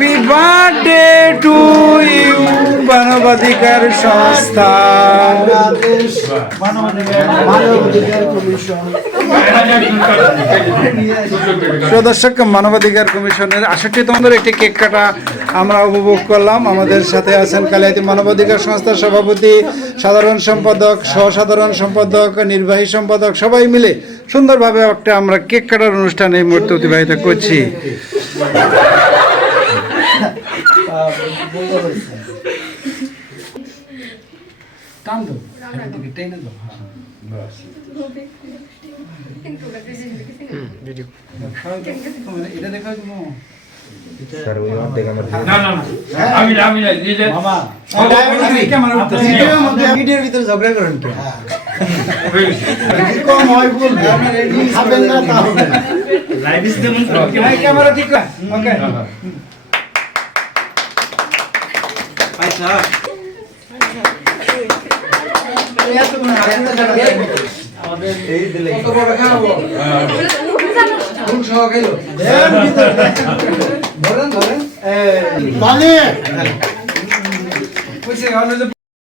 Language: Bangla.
হ্যাপি বার্থডে টু ইউ মানবাধিকার সংস্থা। প্রদর্শক মানবাধিকার কমিশনের 68তম একটি কেক কাটা আমরা উপভোগ করলাম। আমাদের সাথে আছেন কালিয়াতী মানবাধিকার সংস্থার সভাপতি, সাধারণ সম্পাদক, সহসাধারণ সম্পাদক, নির্বাহী সম্পাদক, সবাই মিলে সুন্দরভাবে একটা আমরা কেক কাটার অনুষ্ঠান এই মুহূর্তে অতিবাহিত করছি। ভিডিওর ভিতরে ঝগড়া করেন কেন? ক্যামেরা ঠিক ওকে। ধরেন